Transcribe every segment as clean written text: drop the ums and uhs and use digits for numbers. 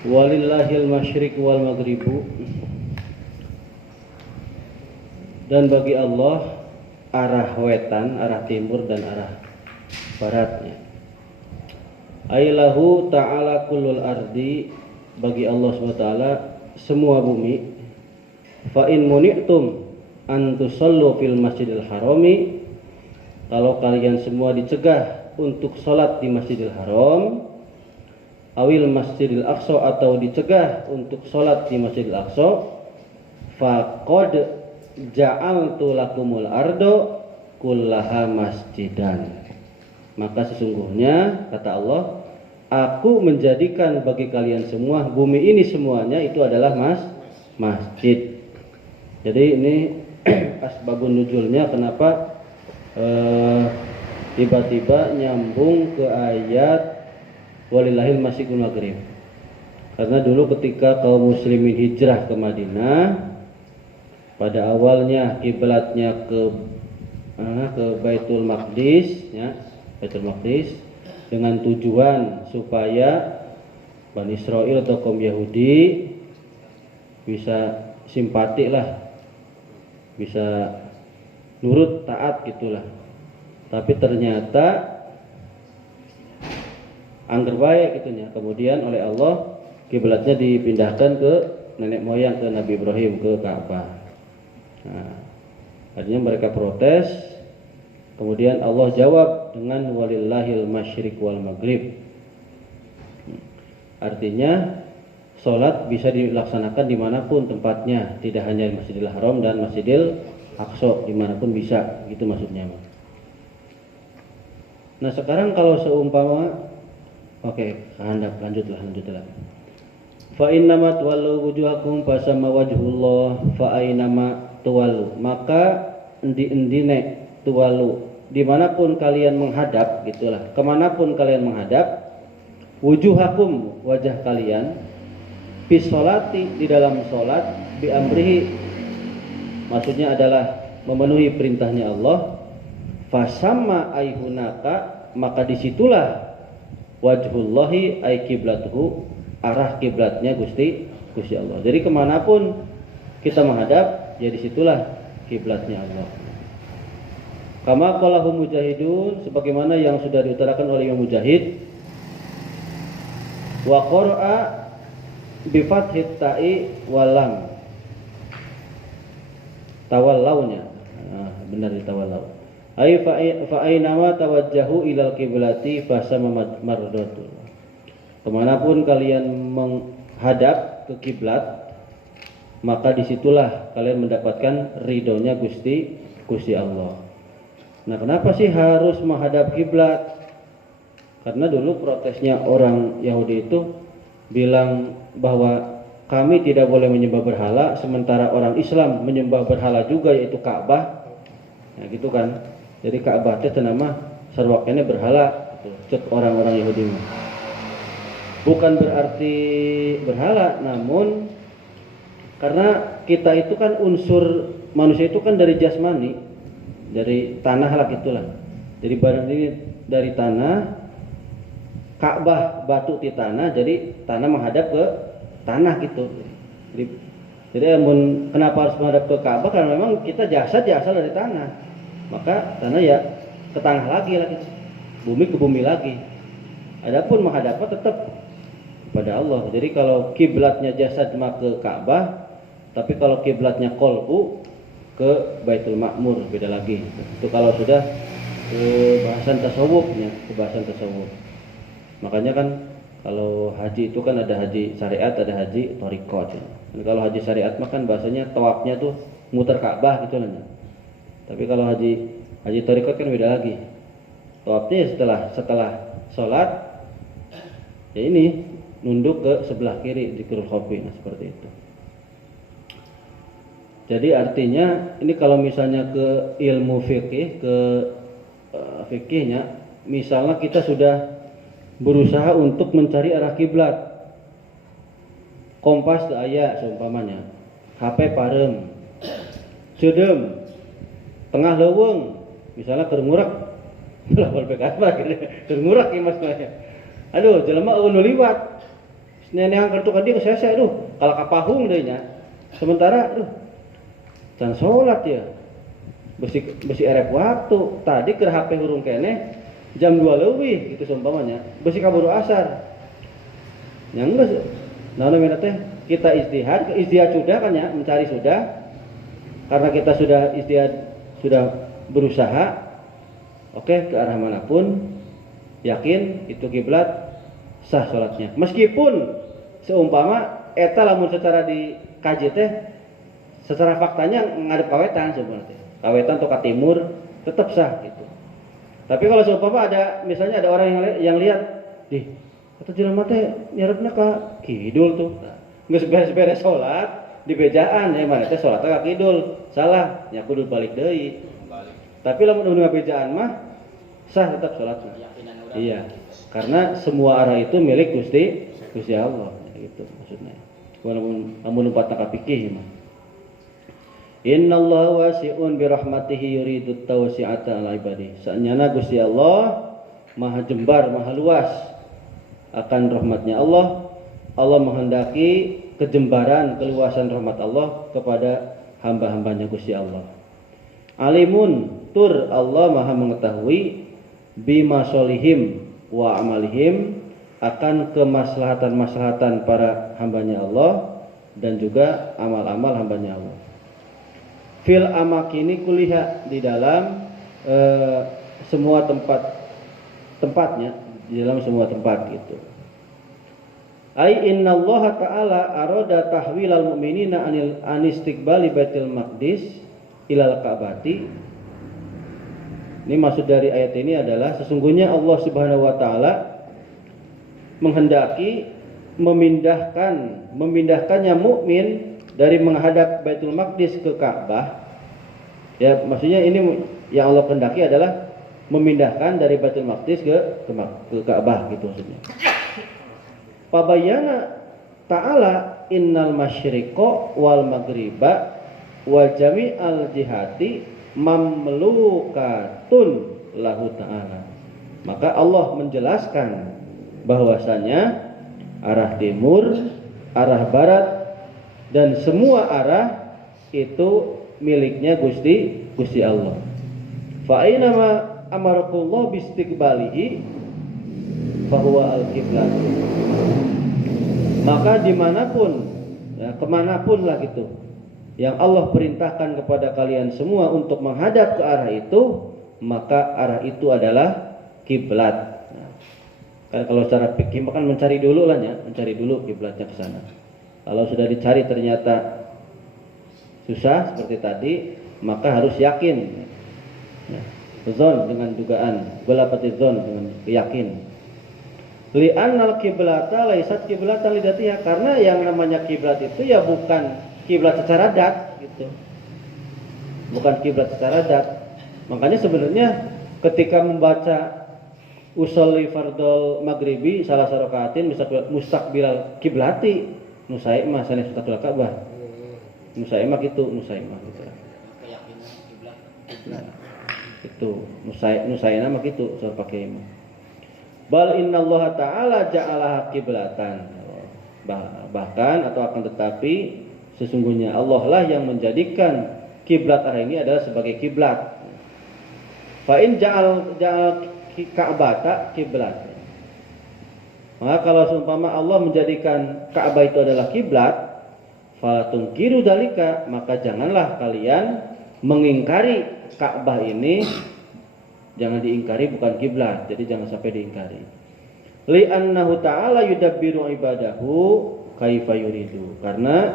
Walillahil masyriq wal maghribu, dan bagi Allah arah wetan, arah timur dan arah baratnya. Ailahu ta'ala kullul ardi, bagi Allah SWT semua bumi. Fa in muni'tum an tusallu fil masjidil harami, kalau kalian semua dicegah untuk sholat di Masjidil Haram, awil Masjidil Aqsa, atau dicegah untuk sholat di Masjidil Aqsa, faqad ja'altu lakumul ardo kullaha masjidan, maka sesungguhnya kata Allah, aku menjadikan bagi kalian semua bumi ini semuanya itu adalah masjid. Jadi ini asbabun nuzulnya kenapa tiba-tiba nyambung ke ayat walillahil masyriqul maghrib. Karena dulu ketika kaum muslimin hijrah ke Madinah, pada awalnya kiblatnya ke Baitul Maqdis, ya, Baitul Maqdis, dengan tujuan supaya Bani Israil atau kaum Yahudi bisa simpati lah, bisa nurut taat gitulah. Tapi ternyata angger baik gitunya. Kemudian oleh Allah kiblatnya dipindahkan ke nenek moyang, ke Nabi Ibrahim, ke Ka'bah. Nah, akhirnya mereka protes. Kemudian Allah jawab dengan walillahil masyriq wal maghrib. Artinya sholat bisa dilaksanakan dimanapun tempatnya, tidak hanya di Masjidil Haram dan Masjidil Aqsa, dimanapun bisa, gitu maksudnya. Nah sekarang kalau seumpama, lanjutlah. Fa innama tuwallu wujuhakum fasamma wajhullah fa ainama tuwallu, maka endi-endine tuwallu, dimanapun kalian menghadap, gitulah, kemanapun kalian menghadap, wujuhakum, wajah kalian, fi sholati, di dalam sholat, bi amrihi, maksudnya adalah memenuhi perintahnya Allah, fasamma aihunaka, maka disitulah wajhullahi ay kiblatuhu, arah kiblatnya Gusti Allah. Jadi kemanapun kita menghadap, ya disitulah kiblatnya Allah. Kama qalahu Mujahidun, sebagaimana yang sudah diutarakan oleh Imam Mujahid, wa qara'a bi fathit ta'i walam, tawallaunya, benar ditawallau. Ay fa aynama tawajjahu ilal kiblati fasama mardatul, kemanapun kalian menghadap ke kiblat, maka disitulah kalian mendapatkan ridhonya Gusti Allah. Nah kenapa sih harus menghadap kiblat? Karena dulu protesnya orang Yahudi itu bilang bahwa kami tidak boleh menyembah berhala, sementara orang Islam menyembah berhala juga, yaitu Ka'bah. Nah gitu kan. Jadi Ka'bah itu nama sarwaknya berhala, cek orang-orang Yahudi. Bukan berarti berhala, namun karena kita itu kan unsur manusia itu kan dari jasmani, dari tanah lah gitulah. Jadi badan ini dari tanah, Ka'bah batu di tanah, jadi tanah menghadap ke tanah gitu. Jadi kenapa harus menghadap ke Ka'bah? Karena memang kita jasad ya asal dari tanah. Maka tanah ya ke tanah lagi, bumi ke bumi lagi. Adapun menghadapnya tetap pada Allah. Jadi kalau kiblatnya jasad maka ke Ka'bah, tapi kalau kiblatnya qalbu ke Baitul Ma'mur, beda lagi. Itu kalau sudah ke bahasan tasawuf. Makanya kan kalau haji itu kan ada haji syariat, ada haji thariqat. Dan kalau haji syariat mah kan bahasanya tawafnya tuh muter Ka'bah gitu lah. Tapi kalau haji thariqat kan beda lagi. Tawafnya setelah sholat, ya ini nunduk ke sebelah kiri di Zikrul Khofi, nah seperti itu. Jadi artinya ini kalau misalnya ke ilmu fikih, ke fikihnya, misalnya kita sudah berusaha untuk mencari arah kiblat, kompas teu aya seumpamanya, HP parem, ceudem, tengah leuweung, misalnya keur ngurak, lapor bekas mah keur ngurak ieu mas mah. Aduh, jelema eueun nu liwat. Neneang kartu ka dieu saya aduh, kalau kapahung deui nya. Sementara aduh, can salat ya. Besi erep waktu. Tadi keur HP hurung keneh jam 2 leuwih gitu seumpamanya. Besi kaburu asar. Nya geus naon namanya teh? Kita istihad sudah kan ya, mencari sudah. Karena kita sudah istihad, sudah berusaha oke ke arah manapun, yakin itu kiblat, sah salatnya. Meskipun seumpama eta lamun secara dikaji teh secara faktanya ngadep kawetan sebenarnya. Kawetan atau ka timur tetap sah gitu. Tapi kalau seumpama ada misalnya ada orang yang lihat, "Dih, eta jelema teh nyarepna ka kidul tuh." Geus beres-beres salat di bejaan ya mah teh salatna ka kidul. Salah, nya kudu balik deui. Tapi lamun udah bejaan mah sah tetap salatnya. Iya, karena semua arah itu milik Gusti Allah, gitu maksudnya. Walaupun amun numpat ka fikih mah. Innallaha wasi'un bi rahmatihi yuridu tawsi'ata 'ala ibadihi. Sanyana Gusti Allah Maha jembar, Maha luas akan rahmatnya Allah. Allah menghendaki kejembaran, keluasan rahmat Allah kepada hamba-hambanya Gusti Allah. Alimun tur Allah Maha mengetahui bima solihim wa amalihim akan kemaslahatan-maslahatan para hambanya Allah dan juga amal-amal hambanya Allah. Fil amakini kuliha di dalam semua tempatnya di dalam semua tempat gitu. Ai innallaha ta'ala arada tahwilal mu'minina an istiqbali Baitul Maqdis ilal Ka'bati. Ini maksud dari ayat ini adalah sesungguhnya Allah Subhanahu wa taala menghendaki memindahkannya mukmin dari menghadap Baitul Maqdis ke Ka'bah. Ya, maksudnya ini yang Allah kehendaki adalah memindahkan dari Baitul Maqdis ke Ka'bah gitu maksudnya. Pabayana ta'ala innal masyriqa wal maghriba wa jami'al jihati mamlukatun lahu ta'ala. Maka Allah menjelaskan bahwasanya arah timur, arah barat dan semua arah itu miliknya Gusti Allah. Fa aina ma amarakullah bistiqbalihi fahuwa al-qiblat. Maka dimanapun ya, kemanapun lah gitu yang Allah perintahkan kepada kalian semua untuk menghadap ke arah itu, maka arah itu adalah kiblat. Nah, kan kalau secara fikih kan mencari dulu lah ya, mencari dulu kiblatnya ke sana. Kalau sudah dicari ternyata susah seperti tadi, maka harus yakin. Nah, zon dengan dugaan, belapati zon dengan yakin. Li'annal kiblata laisat kiblatan lidatiha, karena yang namanya kiblat itu ya bukan kiblat secara dat gitu. Bukan kiblat secara dat. Makanya sebenarnya ketika membaca usolli fardol maghribi salah sarokaatin mustaqbilal kiblati nusaimah sanes mustaqbil Ka'bah. Nusaimah gitu, nusaimah gitu. Keyakinan kiblat. Nah, itu nusaimah mah gitu soal pakai imam. Bal innallaha ta'ala ja'alaha kiblatan. Bahkan atau akan tetapi sesungguhnya Allah lah yang menjadikan kiblat arah ini adalah sebagai kiblat. Fa in ja'al Ka'bata kiblat. Maka kalau seumpama Allah menjadikan Ka'bah itu adalah kiblat, fala tunkiru dalika, maka janganlah kalian mengingkari Ka'bah ini. Jangan diingkari bukan kiblat, jadi jangan sampai diingkari. Li'annahu ta'ala yudabbiru ibadahu kaifa yuridu. Karena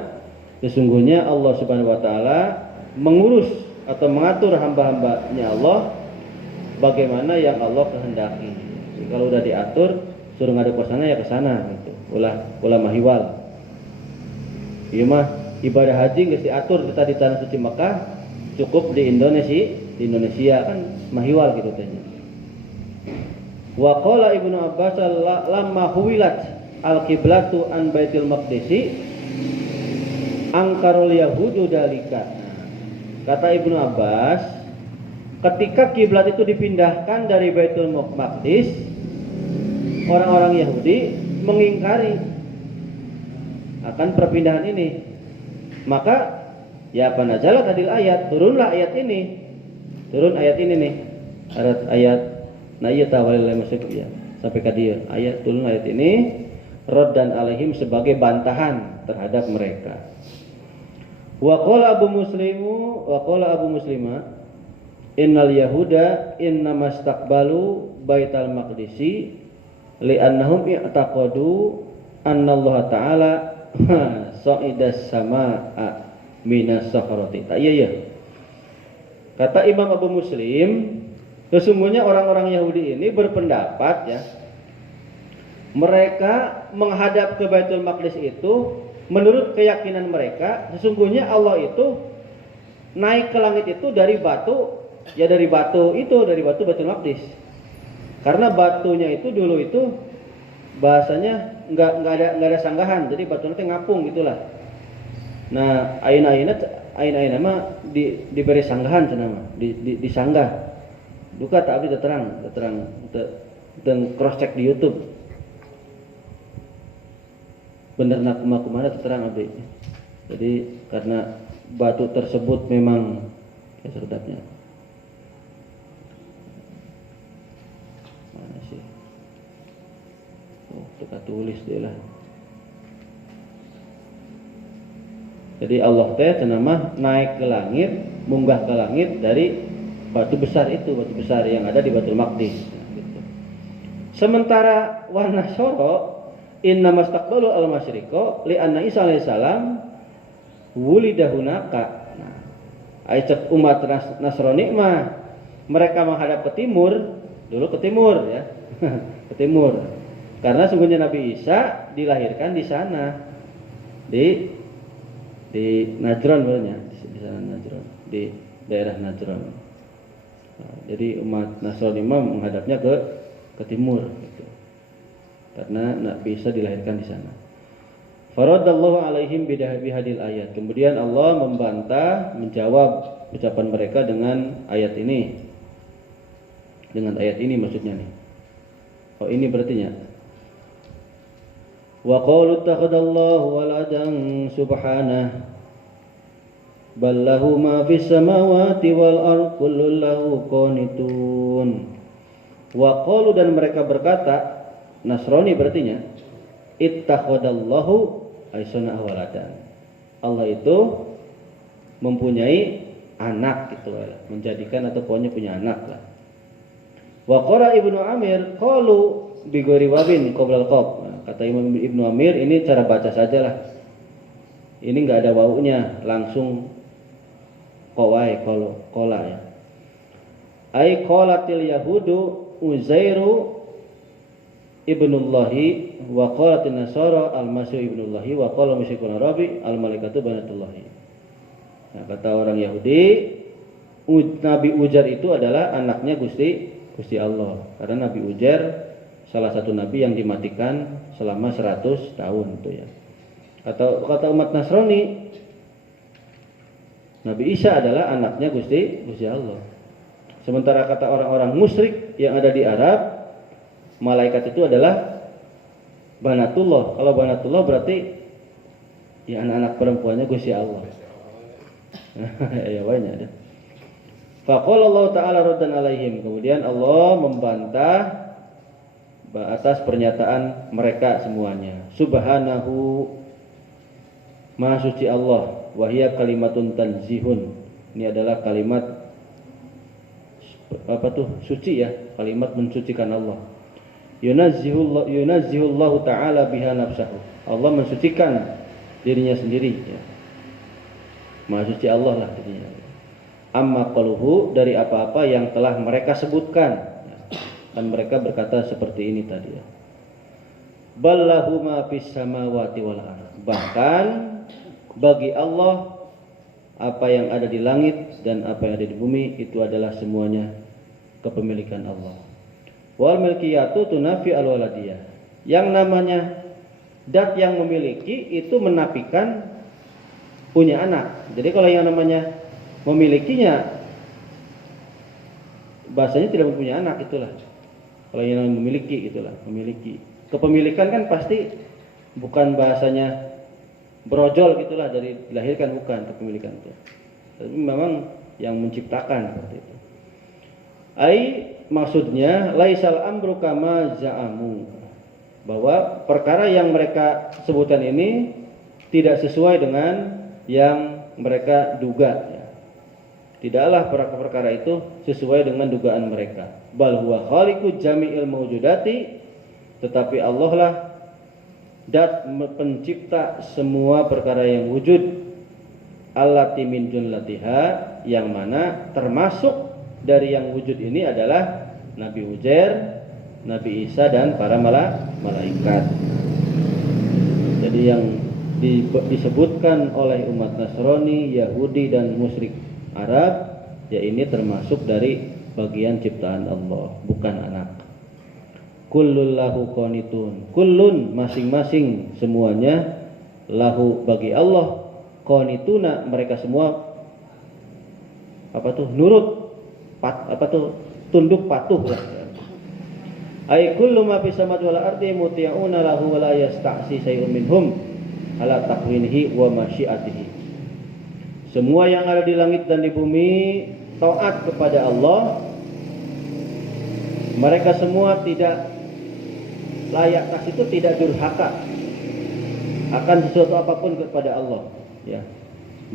sesungguhnya Allah Subhanahu wa taala mengurus atau mengatur hamba-hambanya Allah bagaimana yang Allah kehendaki. Jadi kalau udah diatur, suruh ngadep ke sana ya ke sana gitu. Ulah mahiwal. Ieu mah ibadah haji geus diatur kita di tanah suci Mekah, cukup di Indonesia kan mahiwal gitu tanya. Wa qala Ibnu Abbas lamma huwilat al-qiblatu an Baitul Maqdisi angkarul yahudu dalika. Kata Ibnu Abbas, ketika kiblat itu dipindahkan dari Baitul Maqdis, orang-orang Yahudi mengingkari akan perpindahan ini. Maka ya panazalat hadil ayat, turunlah ayat ini. Turun ayat ini nih. Ayat nah iya tawalil masuk ya. Sampai ke dia. Ayat turun ayat ini raddan alaihim sebagai bantahan terhadap mereka. Wa qala Abu Muslima innal yahuda innamastaqbalu baital maqdisi li'annahum i'taqadu annallaha ta'ala sa'idas sama'a minas sakharati. Iya. Kata Imam Abu Muslim, sesungguhnya orang-orang Yahudi ini berpendapat ya, mereka menghadap ke Baitul Maqdis itu menurut keyakinan mereka sesungguhnya Allah itu naik ke langit itu dari batu Baitul Maqdis. Karena batunya itu dulu itu bahasanya nggak ada sanggahan, jadi batunya ngapung gitulah. Nah, aina mah diberi sanggahan cenah mah, disanggah. Duka tak abdi terang dan cross check di YouTube. Bener nak kumaha terang abdi. Jadi karena batu tersebut memang sedapnya. Mana sih? Kita tulis deh lah. Jadi Allah teh cenama naik ke langit, munggah ke langit dari batu besar yang ada di Baitul Maqdis. Gitu. Sementara wa nasara inna mastaqbalu al-masyriqa li anna Isa alaihissalam wulida hunaka. Nah, ayat umat Nasrani mah mereka menghadap ke timur, dulu ke timur ya. Ke timur. Karena sungguhnya Nabi Isa dilahirkan di sana. Di Najran sebenarnya, di sana Najran, di daerah Najran. Nah, jadi umat Nasrani menghadapnya ke timur gitu. Karena Nabi Isa dilahirkan di sana. Faradallahu alaihim bihadil ayat. Kemudian Allah membantah, menjawab ucapan mereka dengan ayat ini. Dengan ayat ini maksudnya nih. Oh, ini berartinya wa qalu takhadallahu waladan subhanahu bal lahu ma fis samawati wal ardh kullun lahu qanitun. Wa qalu dan mereka berkata, Nasrani berartinya ittakhadallahu aysana waladan. Allah itu mempunyai anak gitu lah, menjadikan atau pokoknya punya anak lah. Wa qara Ibnu Amir qalu bi ghairi wabin qabla al-qaf. Kata Imam Ibnu Amir, ini cara baca sajalah. Ini enggak ada wawunya, langsung qawai qala ya. Ai qalatil yahudu Uzairu ibnullahi wa qalatin nasara al-masih ibnullahi wa qala musyrikun arabi al-malaikatu banatullahi. Nah, kata orang Yahudi, Nabi Uzair itu adalah anaknya Gusti Allah. Karena Nabi Uzair salah satu nabi yang dimatikan selama 100 tahun itu ya. Kata umat Nasrani, Nabi Isa adalah anaknya Gusti Allah. Sementara kata orang-orang musyrik yang ada di Arab, malaikat itu adalah banatullah. Kalau banatullah berarti ya anak-anak perempuannya Gusti Allah. Ya banyak ada. Faqala Allah Ta'ala raddan alaihim. Kemudian Allah membantah atas pernyataan mereka semuanya. Subhanahu, Maha suci Allah, wahia kalimatun tanzihun. Ini adalah kalimat suci ya, kalimat mensucikan Allah. Yunazzihullahu ta'ala biha nafsahu. Allah mensucikan dirinya sendiri ya. Maha suci Allah lah dirinya. Amma qaluhu, dari apa-apa yang telah mereka sebutkan. Dan mereka berkata seperti ini tadi ya. Ballahu ma fis samawati wal ardh. Bahkan bagi Allah apa yang ada di langit dan apa yang ada di bumi itu adalah semuanya kepemilikan Allah. Wal milkiyatu tunafi al waladiyah. Yang namanya dat yang memiliki itu menafikan punya anak. Jadi kalau yang namanya memilikinya bahasanya tidak mempunyai anak itulah. Kalau yang memiliki itulah, memiliki. Kepemilikan kan pasti bukan bahasanya brojol gitulah, dari dilahirkan, bukan kepemilikan itu. Tapi memang yang menciptakan seperti itu. Ai maksudnya laisal amru kama za'amu, bahwa perkara yang mereka sebutkan ini tidak sesuai dengan yang mereka duga ya. Tidaklah perkara itu sesuai dengan dugaan mereka. Bal huwa khaliqu jami'il mawjudati, tetapi Allah lah dat pencipta semua perkara yang wujud, allati min jumlatiha, yang mana termasuk dari yang wujud ini adalah Nabi Uzair, Nabi Isa dan para malaikat. Jadi yang disebutkan oleh umat Nasrani, Yahudi dan musyrik Arab, ya ini termasuk dari bagian ciptaan Allah, bukan anak. Kullun lahu qanitun, kullun masing-masing semuanya, lahu bagi Allah, qanituna mereka semua nurut, tunduk patuh ya. Ay kullu ma fis samawati wal ardi muti'una lahu wa la yasta'si shay'un minhum ala taqwinihi wa masyiatihi. Semua yang ada di langit dan di bumi taat kepada Allah. Mereka semua tidak layak kasih, itu tidak durhaka akan sesuatu apapun kepada Allah ya.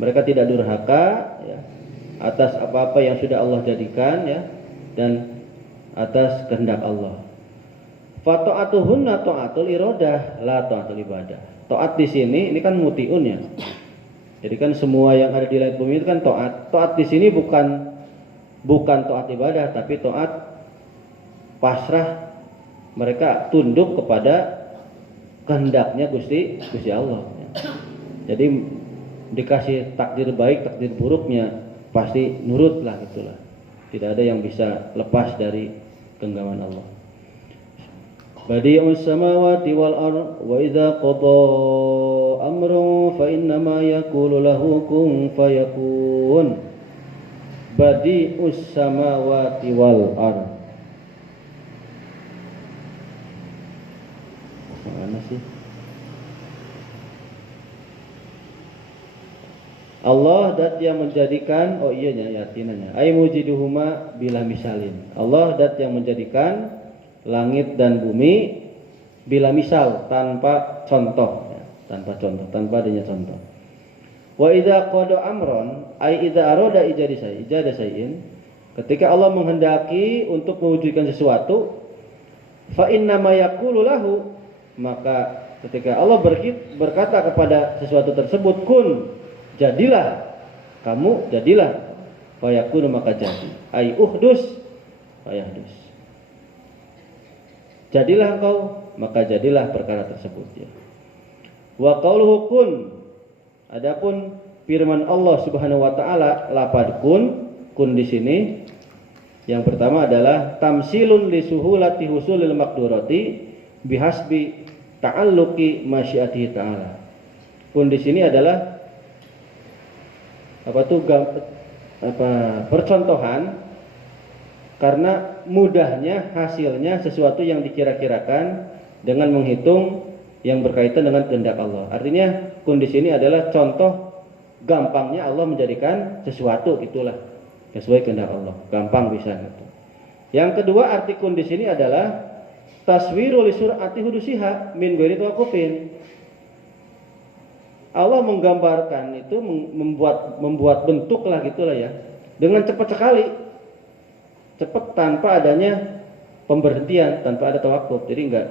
Mereka tidak durhaka ya atas apa-apa yang sudah Allah jadikan ya, dan atas kehendak Allah. Fa ta'atuhunna ta'atul iradah la ta'atul ibadah. Taat di sini ini kan mutiun ya. Jadi kan semua yang ada di langit bumi itu kan taat. Taat di sini bukan taat ibadah, tapi taat pasrah, mereka tunduk kepada kehendaknya Gusti Allah. Jadi dikasih takdir baik, takdir buruknya pasti nurutlah itulah. Tidak ada yang bisa lepas dari genggaman Allah. Badi'us samawati wal ard wa idza qada amrun fa innama yaqulu lahu kun fayakun. Badi'us samawati wal ard. Mana sih? Allah dat yang menjadikan, oh iya ya yatinanya. Ai mujiduhuma bila misalin. Allah dat yang menjadikan langit dan bumi bila misal, tanpa contoh ya, tanpa adanya contoh. Wa idza qada amron ai idza arada ijada sayin, ketika Allah menghendaki untuk mewujudkan sesuatu, fa inna ma yaqulu lahu, maka ketika Allah berkata kepada sesuatu tersebut, kun, jadilah, kamu jadilah, fa yakunu maka jadi, ai uhdus fa yahdus, jadilah engkau, maka jadilah perkara tersebut ya. Wa qauluhu kun, adapun firman Allah Subhanahu wa taala lafaz kun di sini yang pertama adalah tamsilun li suhulati husulil maqdurati bihasbi ta'alluqi masyiatihi ta'ala. Kun di sini adalah percontohan karena mudahnya hasilnya sesuatu yang dikira-kirakan dengan menghitung yang berkaitan dengan kehendak Allah. Artinya kun di sini adalah contoh gampangnya Allah menjadikan sesuatu itulah sesuai kehendak Allah, gampang bisa gitu. Yang kedua arti kun di sini adalah taswiru li sur'ati hudusiha min ghairi tawaqqufin. Allah menggambarkan itu, membuat bentuk lah gitulah ya, dengan cepat sekali, cepat tanpa adanya pemberhentian, tanpa ada tawakuf. Jadi nggak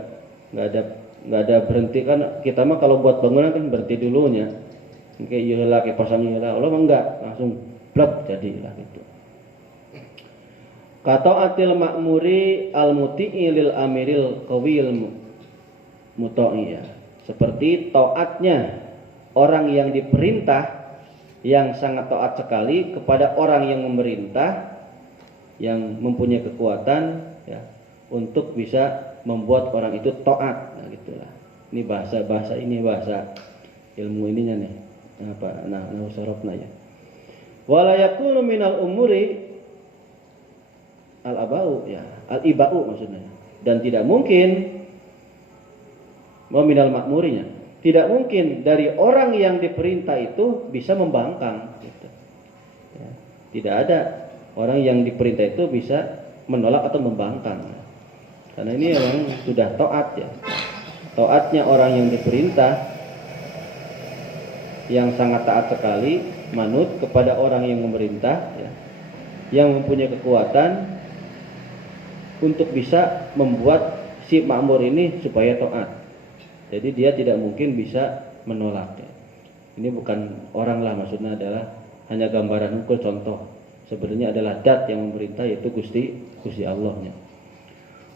ada berhenti kan. Kita mah kalau buat bangunan kan berhenti dulunya, kayak iyalah kayak pasang iyalah. Allah mah enggak, langsung blok jadilah gitu. Kata atil makmuri al muti'i lil amiril qawil muta'i ya. Seperti taatnya orang yang diperintah yang sangat taat sekali kepada orang yang memerintah yang mempunyai kekuatan ya untuk bisa membuat orang itu taat. Nah, gitulah. Ini bahasa ilmu ininya nih. Sorofna ya. Wala yakunu minal umuri al-abau ya, al-ibau maksudnya. dan tidak mungkin minal makmurinya. Tidak mungkin dari orang yang diperintah itu bisa membangkang. Gitu. Ya. Tidak ada orang yang diperintah itu bisa menolak atau membangkang. Karena ini orang sudah taat ya. Taatnya orang yang diperintah, yang sangat taat sekali, manut kepada orang yang memerintah, ya, yang mempunyai kekuatan untuk bisa membuat si makmur ini supaya taat. Jadi dia tidak mungkin bisa menolak. Ini bukan orang lah, maksudnya adalah hanya gambaran ukul contoh. Sebenarnya adalah dat yang memerintah, yaitu Gusti Allahnya.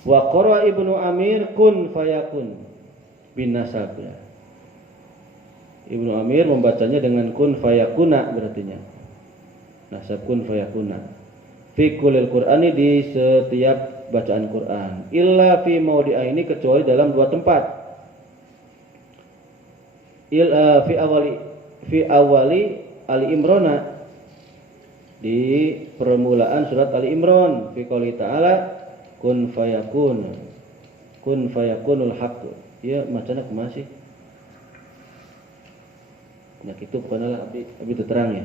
Wa qara Ibnu Amir kun fayakun bin nasab. Ibnu Amir membacanya dengan kun fayakuna, berartinya nasab kun fayakuna fi kulil Qur'ani, di setiap bacaan Quran, illa fi maudhi'aini, kecuali dalam dua tempat. Fi awali Ali Imran, di permulaan surat Ali Imran, fi qouli ta'ala kun fayakunul haqq. Ya macana masih nah itu bukanlah abi terang ya.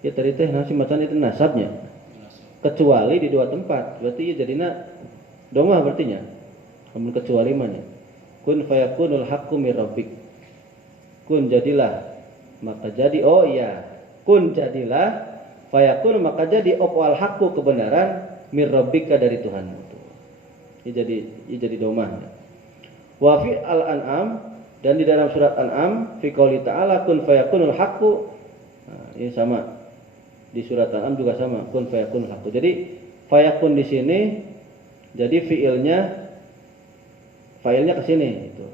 Ya tadi teh nasi macana itu nasabnya. Kecuali di dua tempat, berarti ya jadinya doma berartinya. Namun kecuali mana? Kun fayakunul haqqu mir rabbik. Kun jadilah, maka jadi, oh iya, kun jadilah, fayakun maka jadi, opal haqqu kebenaran, mir rabbika dari Tuhanmu. Ini jadi domah. Wa fi al-an'am, dan di dalam surat An'am, fi qouli ta'ala kun fayakunul haqqu. Nah, ini sama. Di surat An'am juga sama, kun fayakunul haqqu. Jadi fayakun di sini jadi failnya ke sini itu.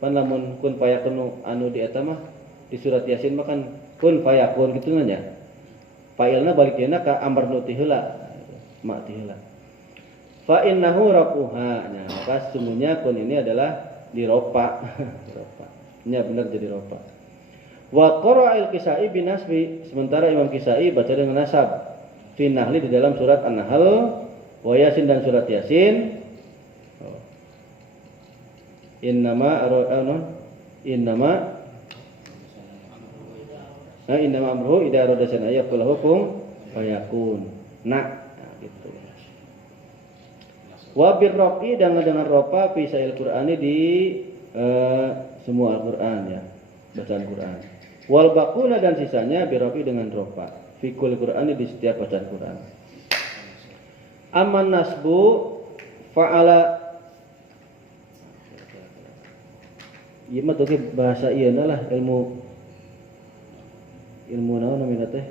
Pan lamun kun fayakun anu di eta mah di surat Yasin mah kan kun fayakun gitu nya. Failna balikna ka amr nu ti heula, ma ti heula. Fa innahu rafuha. Nah, maka sesungguhnya kun ini adalah diropa. Ropa. Ini benar jadi ropa. Wa qara'il Kisai bin nasbi, sementara Imam Kisai baca dengan nasab. Fi Nahli di dalam surat An-Nahl, wa Yasin dan surat Yasin. Innama amruhu idza arada shay'an yaqul lahu fayakun. Nah, gitu. Wa birrafi, dan dengan ropa fi sa'il Qur'ani di semua Al-Qur'an ya, bacaan Qur'an. Wal baquna, dan sisanya birrafi dengan ropa fi kulli Qur'ani, di setiap bacaan Qur'an. Amman nasbu fa'ala, ieu mah teh bahasa ieu lah ilmu naon namina teh?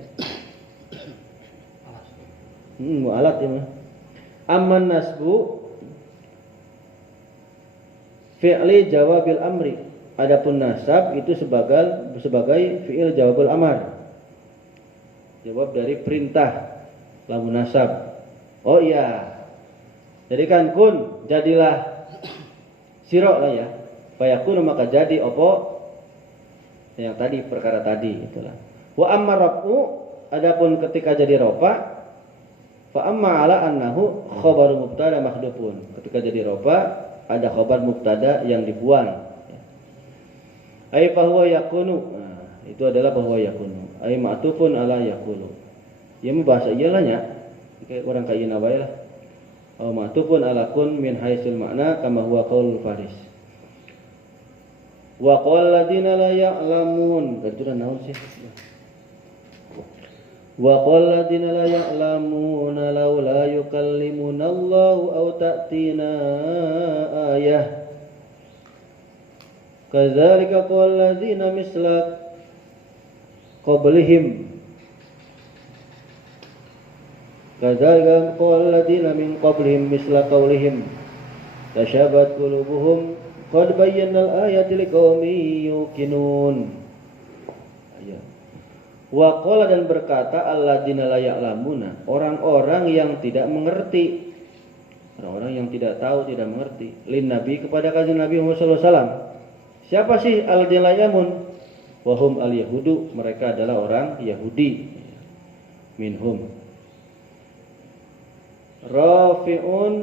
Alat ya mah. Amman nasbu fi'li jawabil amri. Adapun nasab itu sebagai fi'il jawabul amar. Jawab dari perintah, lamun nasab. Oh iya. Jadi kan kun jadilah sira lah ya. Fayakun maka jadi opo yang tadi, perkara tadi itulah. Wa amma rafu, adapun ketika jadi rofa, fa amma ala annahu khabar mubtada mahdhufun. Ketika jadi rofa ada khabar mubtada yang dibuang. Ai fa huwa yakunu. Nah, itu adalah bahwa yakunu. Ai ma'tufun ala yakunu. Ya bahasa iyalah nya. Kayak orang kayina bae lah. Au ma'tufun ala kun min haitsul ma'na kama huwa qaulul faris. Wa qala ladina la ya'lamun, katuran naon sih? Wa qala ladina la ya'lamuna laula yukallimuna Allahu aw ta'tina ayah. Kadzalika qala ladina misla qablihim. Kadzalika qala ladina min qablihim misla qaulihim. Tashabat qulubuhum qad bayyana al-ayati liqaumin yuqinun. Ayat. Wa qala, dan berkata alladzina la ya'lamuna, orang-orang yang tidak mengerti, orang-orang yang tidak tahu, tidak mengerti, lin nabi, kepada kanjeng Nabi Muhammad sallallahu alaihi wasallam. Siapa sih alladzina la ya'lamun? Wa hum al-yahudu, mereka adalah orang Yahudi. Minhum. Rafi'un,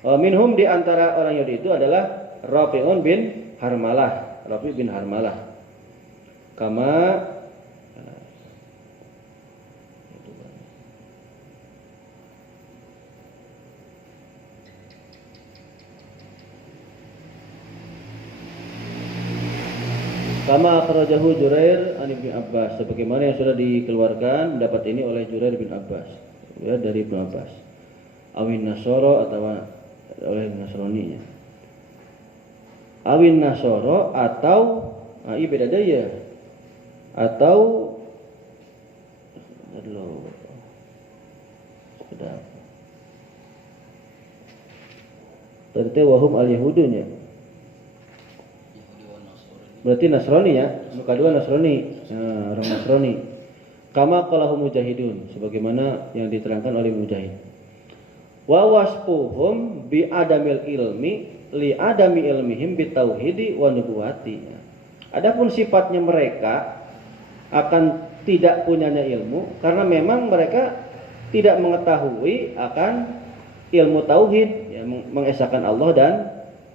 Minhum di antara orang Yahudi itu adalah Rafi'un bin Harmalah, Rafi' bin Harmalah. Kama Kama akhrajahu Jurair an Ibnu Abbas, sebagaimana yang sudah dikeluarkan mendapat ini oleh Jurair bin Abbas, ya, dari Ibnu Abbas. Awin Nasoro atau oleh Nasroninya. Awin Nasoro atau iya beda daya. Atau sudah. Tentu wahum al-yahudunya. Berarti Nasrani ya, muka dua Nasrani, orang Nasrani. Kama qalahu Mujahidun, sebagaimana yang diterangkan oleh Mujahid. Wa wasfuhum bi adamil ilmi li adami ilmihim bi tauhidi wa nubuwati. Adapun sifatnya mereka akan tidak punyanya ilmu karena memang mereka tidak mengetahui akan ilmu tauhid, ya, mengesahkan Allah dan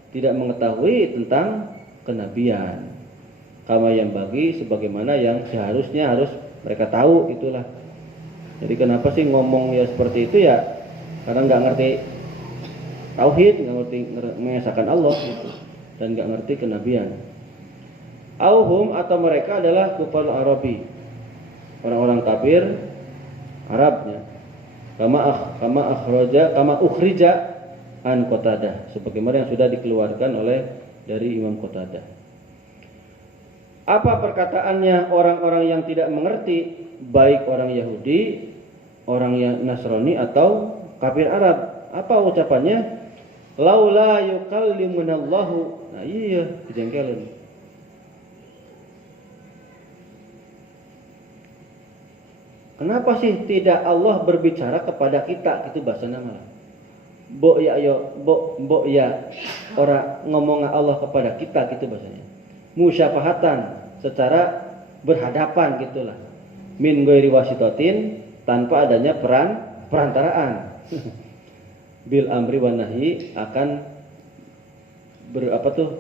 tidak mengetahui tentang kenabian. Kama yang bagi sebagaimana yang seharusnya harus mereka tahu, itulah. Jadi kenapa sih ngomong ya seperti itu ya? Karena nggak ngerti tauhid, nggak ngerti mengesahkan Allah gitu, dan nggak ngerti kenabian. Auhum atau mereka adalah kufar Arabi, orang-orang kafir Arabnya. Kama ukhrija an Qatadah, sebagaimana yang sudah dikeluarkan oleh dari Imam Qatadah. Apa perkataannya orang-orang yang tidak mengerti, baik orang Yahudi, orang yang Nasrani atau kafir Arab? Apa ucapannya? Laula yukallimunallahu. Nah iya, dijengkelin. Kenapa sih tidak Allah berbicara kepada kita? Itu bahasa nama. Mbok ya orang ngomong Allah kepada kita gitu bahasanya. Musyafahatan, secara berhadapan gitulah. Min ghairi wasitatin, tanpa adanya perantaraan. Bil amri wa nahyi, akan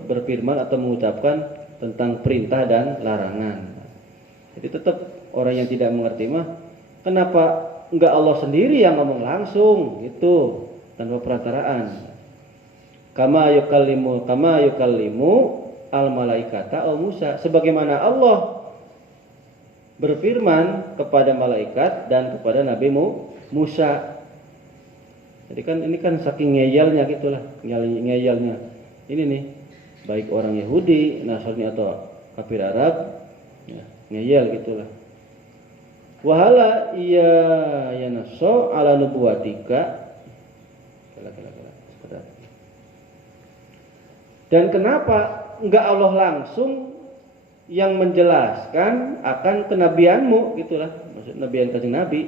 berfirman atau mengucapkan tentang perintah dan larangan. Jadi tetap orang yang tidak mengerti mah, kenapa enggak Allah sendiri yang ngomong langsung gitu, tanpa perantaraan. Kama yukallimu al malaikata al Musa, sebagaimana Allah berfirman kepada malaikat dan kepada Nabi Musa. Jadi kan ini kan saking ngeyelnya gitulah, ngeyelnya. Ini nih, baik orang Yahudi, Nasrani atau kafir Arab, ya, ngeyel gitulah. Wahala iya yanaso ala nubuwatika. Dan kenapa enggak Allah langsung yang menjelaskan akan kenabianmu gitulah, maksud nabian kanjeng Nabi.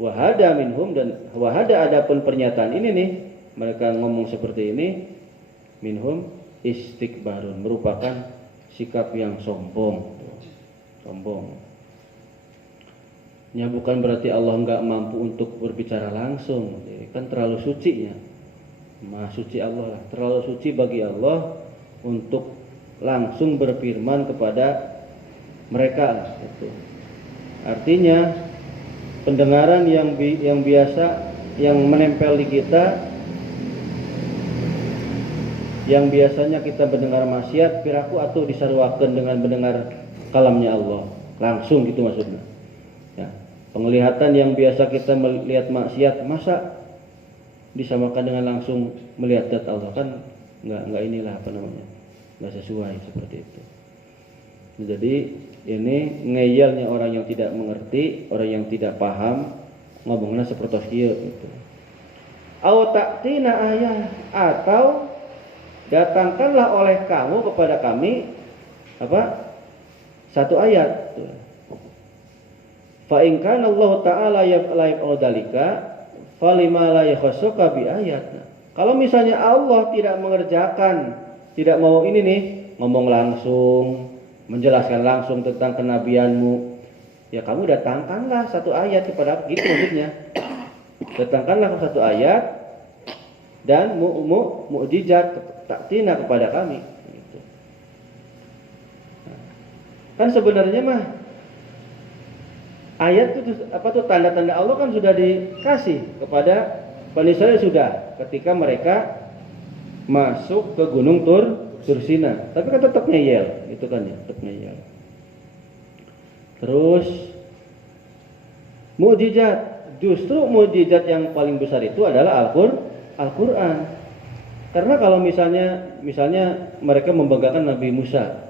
Wahada minhum, dan wahada adapun pernyataan ini nih, mereka ngomong seperti ini, minhum istikbarun, merupakan sikap yang sombong. Ya bukan berarti Allah enggak mampu untuk berbicara langsung, kan terlalu suci ya. Maha suci Allah lah, terlalu suci bagi Allah untuk langsung berfirman kepada mereka gitu. Artinya pendengaran yang biasa, yang menempel di kita, yang biasanya kita mendengar maksiat piraku atau disarwakeun dengan mendengar kalamnya Allah langsung gitu maksudnya ya. Penglihatan yang biasa kita melihat maksiat, masa disamakan dengan langsung melihat zat Allah? Kan enggak inilah apa namanya, enggak sesuai seperti itu. Jadi ini ngeyelnya orang yang tidak mengerti, orang yang tidak paham, ngomongnya seperti kieu gitu. Au ta'tina ayat, atau datangkanlah oleh kamu kepada kami apa? Satu ayat. Fa in kana Allah taala yaf'alu dzalika falima la yakhsuka bi ayat. Kalau misalnya Allah tidak mengerjakan, tidak mau ini nih ngomong langsung, menjelaskan langsung tentang kenabianmu, ya kamu datangkanlah satu ayat kepada gitu maksudnya. Datangkanlah satu ayat dan mukjizat taktina kepada kami. Gitu. Kan sebenarnya mah ayat itu tanda-tanda Allah kan sudah dikasih kepada Bani Israil sudah ketika mereka masuk ke Gunung Tursina. Tapi kan tetap ngeyel, itu kan ya, tetap ngeyel. Terus mukjizat, justru mukjizat yang paling besar itu adalah Al-Qur'an. Karena kalau misalnya mereka membanggakan Nabi Musa.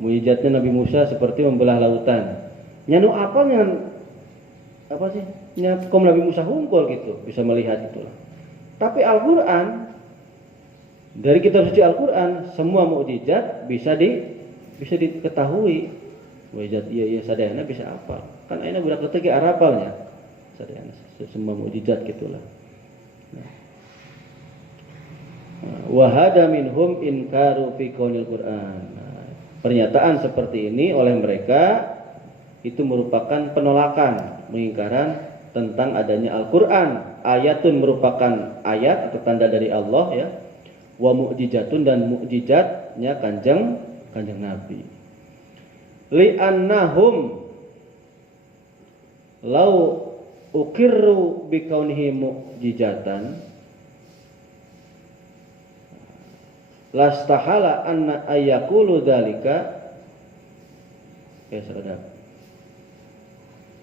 Mukjizatnya Nabi Musa seperti membelah lautan. Nyanu apa sih? Kaum Nabi Musa hungkul gitu, bisa melihat itulah. Tapi Al-Qur'an, dari kitab suci Al-Qur'an, semua mukjizat bisa diketahui. Mukjizat iya sadayana bisa apa? Kan ayeuna budak teu ge arapalnya. Sadayana semua mukjizat gitulah. Wa hada minhum inkaru fi qaulil Qur'an. Pernyataan seperti ini oleh mereka itu merupakan penolakan, pengingkaran tentang adanya Al-Qur'an. Ayatun merupakan ayat atau tanda dari Allah ya. Wa mukjizatun dan mukjizatnya Kanjeng Nabi. Li'annahum law ukirru bi kaunihi mukjizatan lastahala anna ayyakulu dzalika sadap.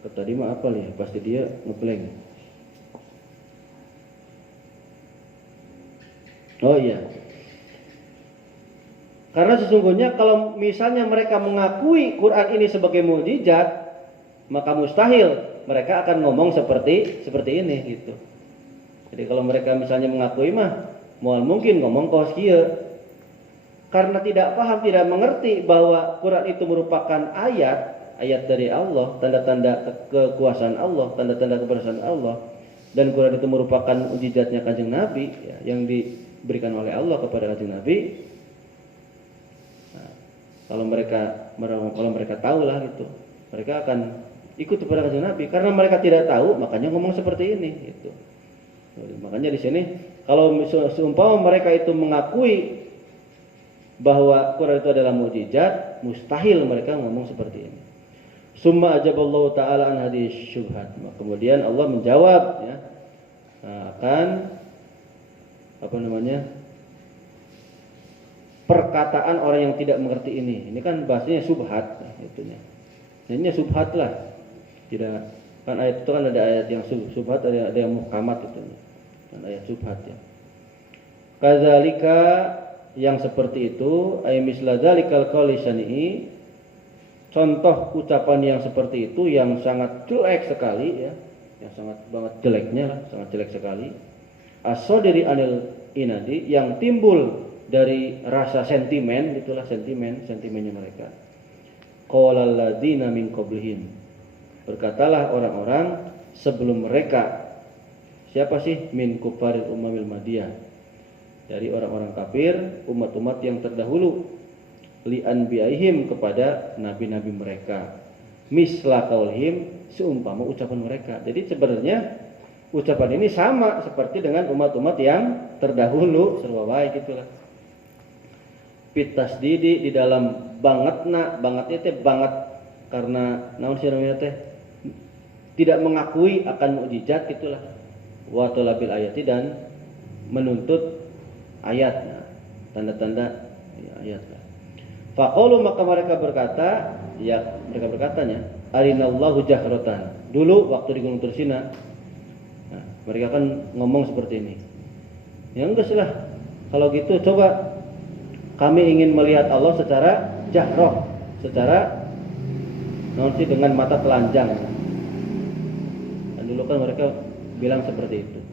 Tadi mah apa ya? Pasti dia ngeblank. Oh iya. Karena sesungguhnya kalau misalnya mereka mengakui Quran ini sebagai mukjizat, maka mustahil mereka akan ngomong seperti ini gitu. Jadi kalau mereka misalnya mengakui mah moal mungkin ngomong kaos kieu. Karena tidak paham, tidak mengerti bahwa Quran itu merupakan ayat dari Allah, tanda-tanda kekuasaan Allah, tanda-tanda kebesaran Allah, dan Quran itu merupakan mukjizatnya Kanjeng Nabi ya, yang diberikan oleh Allah kepada Kanjeng Nabi. Nah, kalau mereka tahu lah gitu, mereka akan ikut kepada Kanjeng Nabi. Karena mereka tidak tahu, makanya ngomong seperti ini gitu. Makanya di sini kalau seumpama mereka itu mengakui bahwa Quran itu adalah mukjizat, mustahil mereka ngomong seperti ini. Summa ajaballahu ta'ala an hadis syubhat. Kemudian Allah menjawab ya, akan perkataan orang yang tidak mengerti ini. Ini kan bahasanya subhat itunya. Ini subhat lah. Tidak kan ayat itu kan ada ayat yang subhat, ada yang muhkamat itu. Kan ayat subhat ya. Kadzalika yang seperti itu ay misla dzalikal qauli syani'i, contoh ucapan yang seperti itu yang sangat jelek sekali ya, yang sangat banget jeleknya lah, sangat jelek sekali. As-sadiri anil inadi, yang timbul dari rasa sentimen, itulah sentimennya mereka. Qalal ladzina min qablihim, berkatalah orang-orang sebelum mereka. Siapa sih? Min kufaril umamil madiyah, dari orang-orang kafir, umat-umat yang terdahulu, li anbiyaihim, kepada nabi-nabi mereka, misla qaulihim, seumpama ucapan mereka. Jadi sebenarnya ucapan ini sama seperti dengan umat-umat yang terdahulu, serba baik gitulah. Pitasdidi, di dalam bangetna, bangetnya teh banget karena naon sih namanya teh tidak mengakui akan mukjizat gitulah. Wa talabil ayati, dan menuntut ayatnya, tanda-tanda ayat. Faqalu, maka mereka berkatanya, arinallahu jahratan. Dulu waktu di Gunung Tursina, nah, mereka kan ngomong seperti ini. Ya enggak lah, kalau gitu coba kami ingin melihat Allah secara jahroh, secara dengan mata telanjang. Dan dulu kan mereka bilang seperti itu.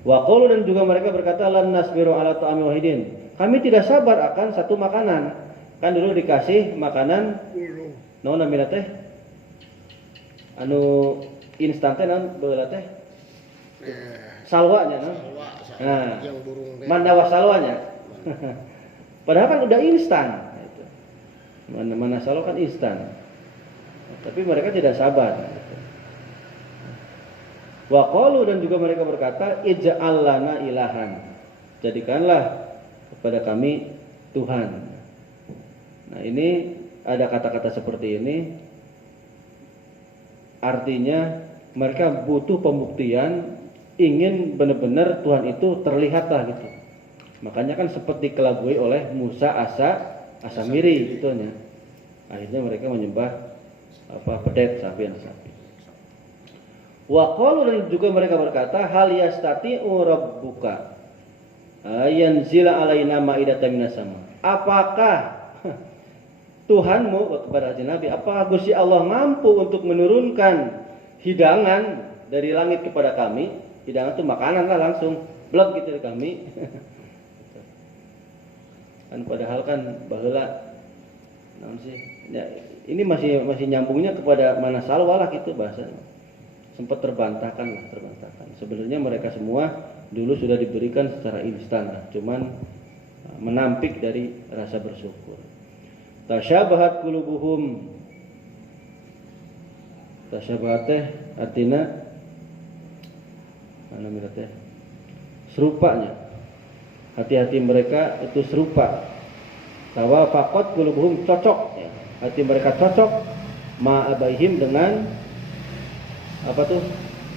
Wa qalu, dan juga mereka berkata, lan nasbiru ala ta'ami wahidin, kami tidak sabar akan satu makanan. Kan dulu dikasih makanan naon namina teh anu instan teh naon baheula teh salwanya naon. Nah, mandawa salwanya. Padahal kan udah instan gitu. Mana salwa kan instan. Tapi mereka tidak sabar gitu. Wa qalu, dan juga mereka berkata, ij'al lana ilahan, jadikanlah kepada kami Tuhan. Nah, ini ada kata-kata seperti ini, artinya mereka butuh pembuktian, ingin benar-benar Tuhan itu terlihatlah gitu. Makanya kan seperti dikelabui oleh Musa Asamiri gitu ya. Akhirnya mereka menyembah pedet, sapi. Wa qalu, dan juga mereka berkata, hal yastati'u rabbuka yanzila alaina ma'idatan minas sama. Apakah Tuhanmu, kepada Nabi, apakah Gusti Allah mampu untuk menurunkan hidangan dari langit kepada kami? Hidangan itu makanan lah, langsung blok gitu dari kami. Kan padahal kan baheula naon sih? Ya, ini masih nyambungnya kepada mana salwalah gitu bahasa. Sempat terbantahkan. Sebenarnya mereka semua dulu sudah diberikan secara instan lah, cuman menampik dari rasa bersyukur. Tasyabahat qulubuhum. Tasyabahat teh artinya mana mira teh? Serupanya. Hati-hati mereka itu serupa. Tawafaqat qulubuhum, cocok ya. Hati mereka cocok ma'abaihim dengan apa tuh?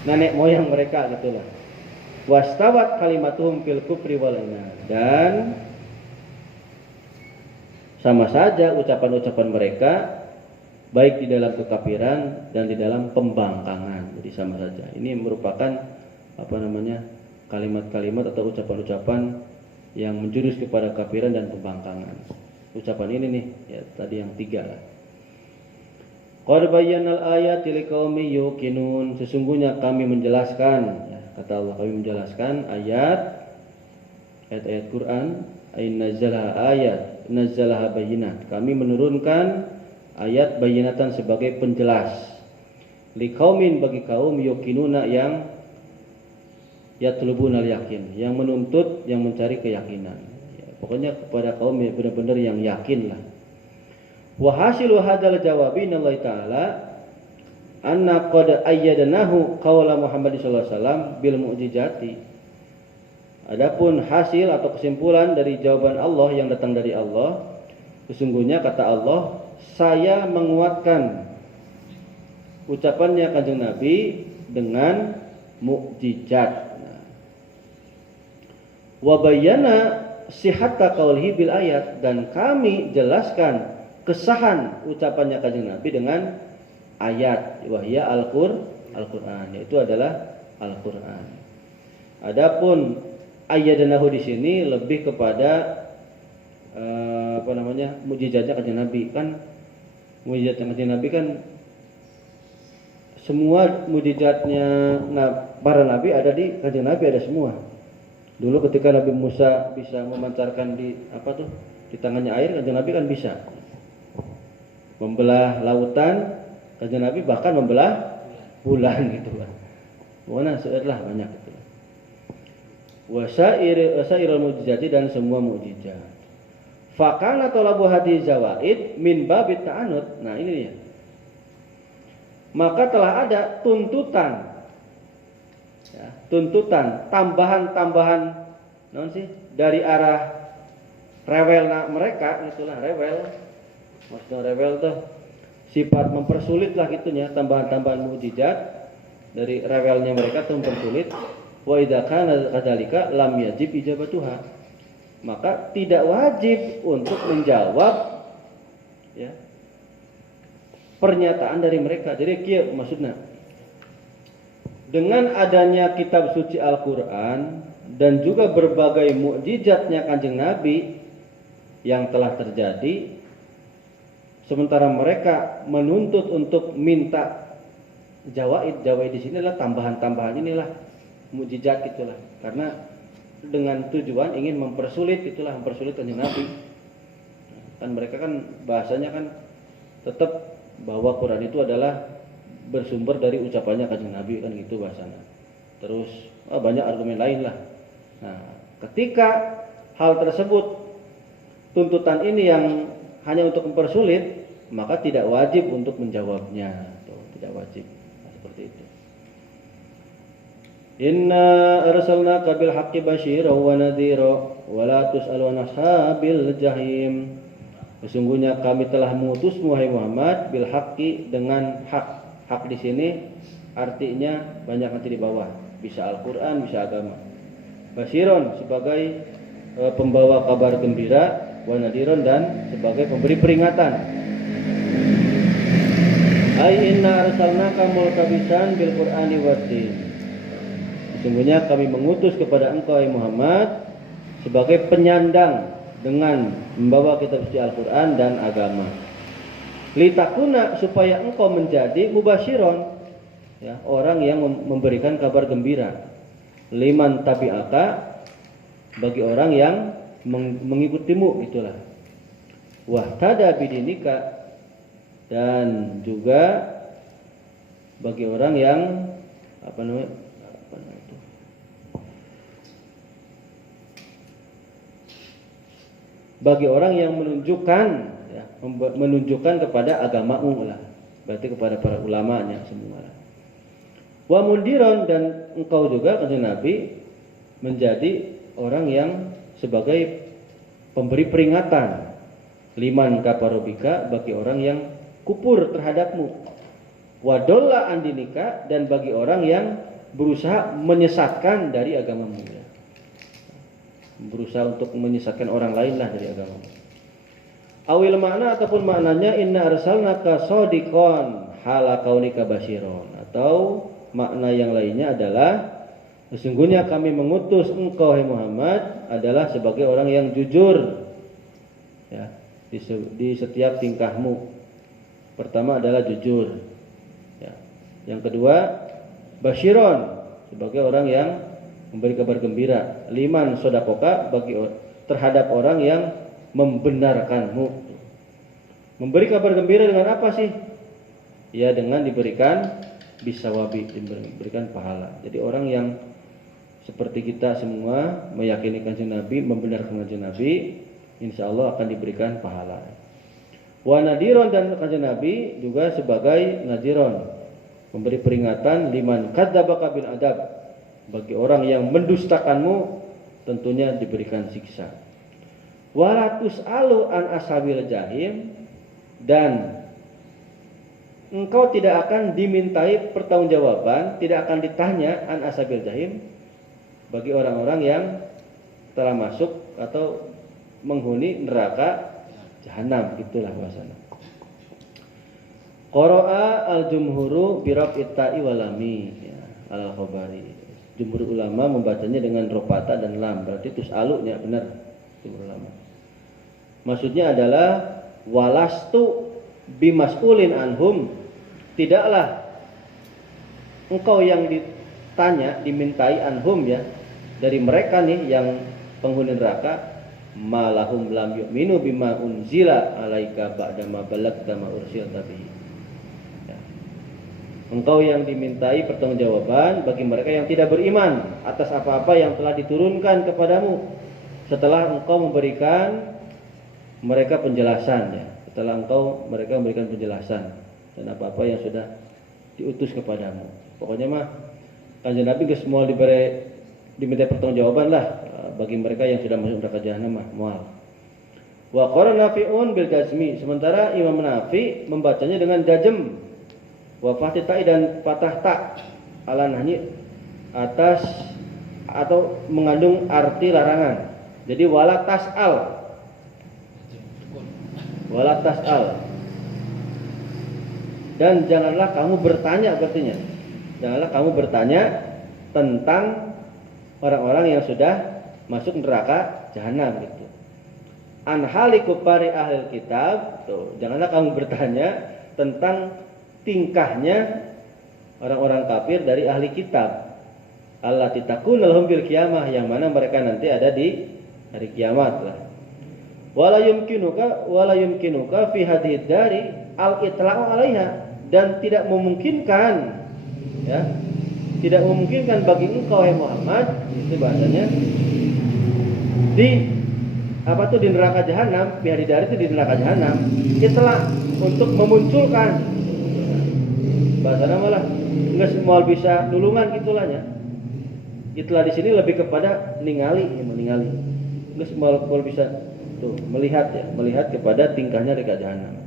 Nenek moyang mereka gitulah. Wastawat kalimatuhum fil kufri wal iman. Dan sama saja ucapan-ucapan mereka baik di dalam kekafiran dan di dalam pembangkangan. Jadi sama saja. Ini merupakan kalimat-kalimat atau ucapan-ucapan yang menjurus kepada kekafiran dan pembangkangan. Ucapan ini nih ya tadi yang 3 lah. Qad bayyanal ayati liqaumi yuqinun. Sesungguhnya kami menjelaskan ya, kata Allah, kami menjelaskan ayat-ayat Quran, nazzalaha bayyinat. Kami menurunkan ayat bayyinatan sebagai penjelas. Liqaumin, bagi kaum yuqinuna yang yatlubunal yakin, yang menuntut, yang mencari keyakinan. Ya, pokoknya kepada kaum yang benar-benar yang yakin lah. Wa hasilu hadzal jawabi Allah taala anna qad ayyadnahu qaula Muhammad sallallahu alaihi wasallam bil mu'jizati. Adapun hasil atau kesimpulan dari jawaban Allah yang datang dari Allah, sesungguhnya kata Allah, saya menguatkan ucapannya Kanjeng Nabi dengan mukjizat. Wa bayyana sihhatta qaulihi bil ayat, dan kami jelaskan kesahan ucapannya Kanjeng Nabi dengan ayat, wahya Al-Qur'an, yaitu adalah Al-Qur'an. Adapun ayyadnahu di sini lebih kepada mukjizatnya Kanjeng Nabi. Kan mukjizatnya Kanjeng Nabi kan semua mukjizatnya para nabi ada di Kanjeng Nabi, ada semua. Dulu ketika Nabi Musa bisa memancarkan di tangannya air, Kanjeng Nabi kan bisa membelah lautan, Kanjeng Nabi bahkan membelah bulan gitu kan. Mana setelah banyak itu. Wasairul mukjizati, dan semua mukjizat. Fakana talabu hadhihi zawaid min babit ta'anud. Nah ini dia. Maka telah ada tuntutan, ya, tuntutan tambahan-tambahan dari arah rewel mereka, itulah rewel. Maksudnya rewel tuh sifat mempersulit lah gitunya, tambahan-tambahan mukjizat dari rewelnya mereka tuh mempersulit. Wa idza kana kadzalika lam yajib ijabatuha, maka tidak wajib untuk menjawab ya pernyataan dari mereka. Jadi kieu maksudnya, dengan adanya kitab suci Al-Qur'an dan juga berbagai mukjizatnya Kanjeng Nabi yang telah terjadi, sementara mereka menuntut untuk minta jawaid di sini adalah tambahan-tambahan inilah mukjizat itulah, karena dengan tujuan ingin mempersulit Kanjeng Nabi. Kan mereka kan bahasanya kan tetap bahwa Quran itu adalah bersumber dari ucapannya Kanjeng Nabi, kan gitu bahasanya. Terus banyak argumen lain lah. Nah, ketika hal tersebut, tuntutan ini yang hanya untuk mempersulit, maka tidak wajib untuk menjawabnya, atau tidak wajib. Nah, seperti itu. Inna arsalnaka bil haqqi basyiran wa nadhira wa la tus'alu an ashabil jahim. Sesungguhnya kami telah mengutusmu wahai Muhammad bil haqqi dengan hak. Hak di sini artinya banyak nanti di bawah. Bisa Al-Qur'an, bisa agama. Basyiran sebagai pembawa kabar gembira, wa nadhiran dan sebagai pemberi peringatan. Ai inna arsalnaka multabisan bil Qur'ani wad-din. Sesungguhnya kami mengutus kepada engkau Muhammad sebagai penyandang dengan membawa kitab suci Al-Qur'an dan agama. Litakuna supaya engkau menjadi mubasyiron, ya, orang yang memberikan kabar gembira. Liman tabi'aka, bagi orang yang mengikutimu, itulah. Wahtada bidinika, dan juga bagi orang yang bagi orang yang menunjukkan, ya, menunjukkan kepada agamamu lah, berarti kepada para ulamanya semua. Wa mundiron, dan engkau juga kanjeng Nabi menjadi orang yang sebagai pemberi peringatan. Liman kafarobika, bagi orang yang kufur terhadapmu. Wa dolla andinika, dan bagi orang yang berusaha menyesatkan dari agamamu, ya. Berusaha untuk menyesatkan orang lain lah dari agama. Awil makna ataupun maknanya inna arsalnaka shadiqan hala kaunika basyiron, atau makna yang lainnya adalah sesungguhnya kami mengutus engkau hai Muhammad adalah sebagai orang yang jujur, ya, di setiap tingkahmu. Pertama adalah jujur, ya. Yang kedua basyiron, sebagai orang yang memberi kabar gembira. Liman sodakoka, bagi terhadap orang yang membenarkanmu. Memberi kabar gembira dengan apa sih? Ya, dengan diberikan bisawabi, diberikan pahala. Jadi orang yang seperti kita semua meyakini kanjeng Nabi, membenarkan kanjeng Nabi, insya Allah akan diberikan pahala. Wa nadiron, dan kanjeng Nabi juga sebagai nadiron, memberi peringatan liman kadzdzabaka bil adab, bagi orang yang mendustakanmu tentunya diberikan siksa. Walatus alu an ashabil jahim, dan engkau tidak akan dimintai pertanggungjawaban, tidak akan ditanya an ashabil jahim, bagi orang-orang yang telah masuk atau menghuni neraka jahanam, itulah bahasanya. Qara'a al-jumhuru bi raf'it ta'i wal lam, ya, al-khabari. Jumhur ulama membacanya dengan rofata dan lam, berarti tus'alunya benar jumhur ulama. Maksudnya adalah walastu bimas'ulin anhum, tidaklah engkau yang ditanya, dimintai anhum, ya, dari mereka nih yang penghuni neraka, malahum lam yu'minu bima unzila alaika ba'da ma balagta ma ursilta bihi. Engkau yang dimintai pertanggungjawaban bagi mereka yang tidak beriman atas apa-apa yang telah diturunkan kepadamu setelah engkau memberikan mereka penjelasan, ya. Setelah mereka memberikan penjelasan dan apa-apa yang sudah diutus kepadamu. Pokoknya mah kanjeng Nabi ke semua diminta pertanggungjawaban lah bagi mereka yang sudah masuk neraka jahanam mah moal. Wa qara Nafi'un bil jazmi, sementara Imam Nafi membacanya dengan jazm. Wa fathah ta dan fathah ta ala nahyi, atas atau mengandung arti larangan. Jadi wala tas'al. Wala tas'al. Dan janganlah kamu bertanya, artinya. Janganlah kamu bertanya tentang orang-orang yang sudah masuk neraka jahanam, gitu. An hali kufari ahlil kitab, tuh, janganlah kamu bertanya tentang tingkahnya orang-orang kafir dari ahli kitab. Allati takunu lahum bil qiyamah, yang mana mereka nanti ada di hari kiamat lah. Wala yumkinuka fi hadhihi dari al-itla'u 'alaiha, dan tidak memungkinkan, ya, tidak memungkinkan bagi engkau hai Muhammad, itu bahasanya di di neraka jahanam, di hari dari itu di neraka jahanam, itulah untuk memunculkan bahasa nama lah, nggak semua bisa nulungan gitulahnya. Itulah di sini lebih kepada ningali, meningali. Terus kalau bisa tuh melihat ya, melihat kepada tingkahnya reka jahanam.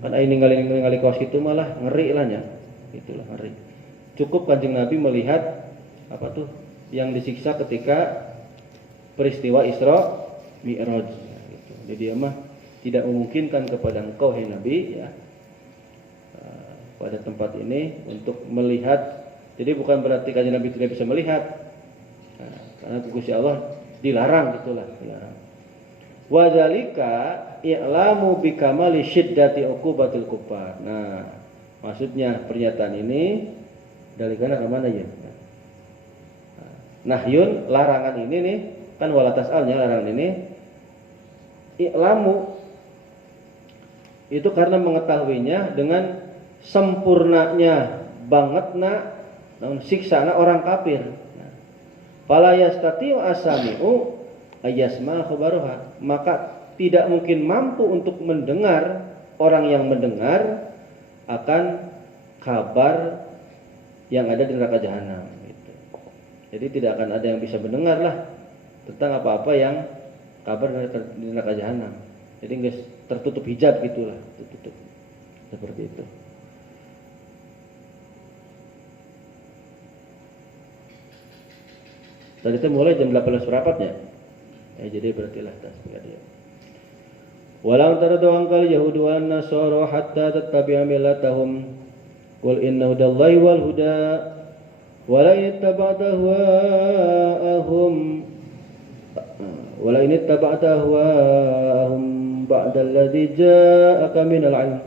Kan ai ningali kaos itu malah ngeri lah nya. Itulah ngeri. Cukup Kanjeng Nabi melihat apa tuh yang disiksa ketika peristiwa Isra Mi'raj gitu. Jadi dia mah tidak memungkinkan kepada engkau hai Nabi ya pada tempat ini untuk melihat. Jadi bukan berarti Kanjeng Nabi tidak bisa melihat. Karena Gusti Allah dilarang gitulah, dilarang. Wa dzalika i'lamu bi kamali syiddati uqubatil kuffar. Nah, maksudnya pernyataan ini dari kana ke mana ya? Nahyun, larangan ini nih kan wala tas'alnya larangan ini i'lamu itu karena mengetahuinya dengan sempurnanya bangetna namun siksana orang kafir. Fala yastati'u asami'u ayasma khabaruha. Maka tidak mungkin mampu untuk mendengar orang yang mendengar akan kabar yang ada di neraka jahanam gitu. Jadi tidak akan ada yang bisa mendengar lah tentang apa-apa yang kabar di neraka jahanam. Jadi enggak tertutup hijab gitulah, tertutup. Seperti itu. Tadi itu mulai jam 18 seperempatnya. Jadi berarti lah tasbih dia. Walau taradu angkal Yahudu wan Nasara hatta tattabi'a millatahum. Qul inna hudallahi wal huda wa la ittaba'ta ahwaahum ba'da alladhi ja'aka minal 'ilm.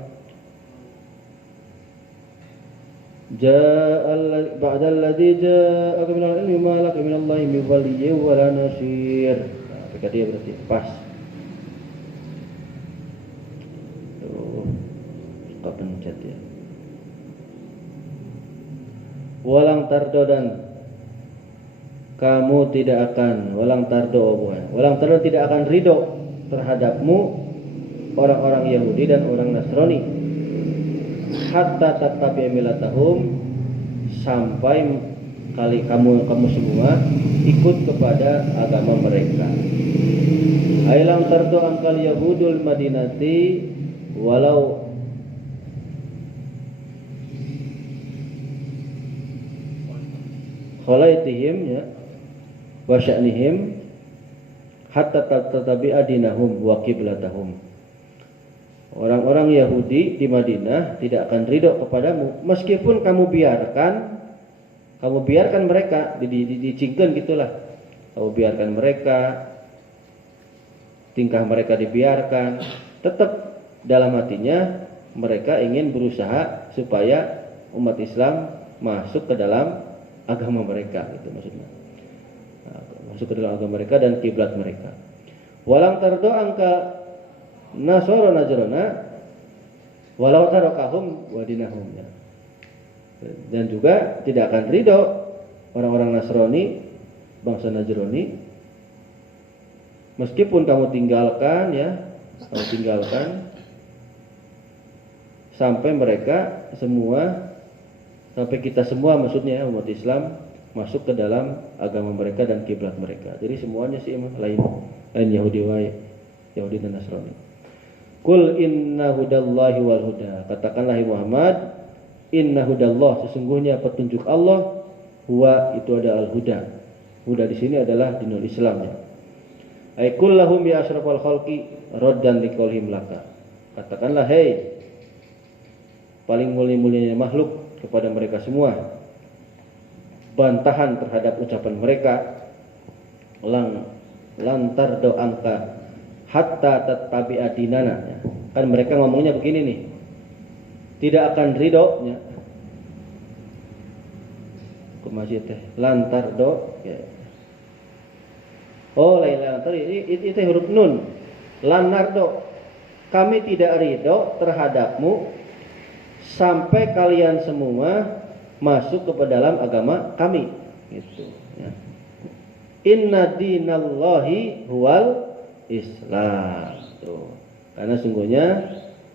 Ba'da alladhi ja'aka minal ilmi ma laka minallahi min waliyyin wa la nasir. Nah, dia berarti pas. Tuh, suka pencet ya. Walang tardo dan kamu tidak akan walang tardo tidak akan ridho terhadapmu orang-orang Yahudi dan orang Nasrani. Hatta tattabi'a millatahum sampai kali kamu semua ikut kepada agama mereka. Ailam tardu angkal Yahudul Madinati walau khalaitihim ya wa sya'nihim hatta tattabi'a dinahum wa qiblatahum. Orang-orang Yahudi di Madinah tidak akan ridho kepadamu meskipun kamu biarkan mereka dicingkeun gitulah. Kamu biarkan mereka, tingkah mereka dibiarkan, tetap dalam hatinya mereka ingin berusaha supaya umat Islam masuk ke dalam agama mereka itu maksudnya. Masuk ke dalam agama mereka dan kiblat mereka. Walang tardo angka Nasara najrona walau tarakahum wadinahum ya. Dan juga tidak akan ridho orang-orang Nasrani bangsa Najrani meskipun kamu tinggalkan sampai mereka semua sampai kita semua maksudnya umat Islam masuk ke dalam agama mereka dan kiblat mereka. Jadi semuanya sih lain Yahudi dan Nasrani. Qul inna hudallahi wal huda. Katakanlah Muhammad, inna hudallah sesungguhnya petunjuk Allah huwa itu ada al-huda. Huda di sini adalah dinul Islam ya. Ai kullahum ya asyrafal khalqi raddan liqaulihim laka. Katakanlah hei paling mulia-mulianya makhluk kepada mereka semua. Bantahan terhadap ucapan mereka lantar do angka hatta tattabi'a dinana. Kan mereka ngomongnya begini nih. Tidak akan ridho nya. Masih teh lantar do ya. Oh lain lantar itu huruf nun. Lanardo. Kami tidak ridho terhadapmu sampai kalian semua masuk ke dalam agama kami gitu ya. Inna dinallahi huwal Islam tuh. Karena sungguhnya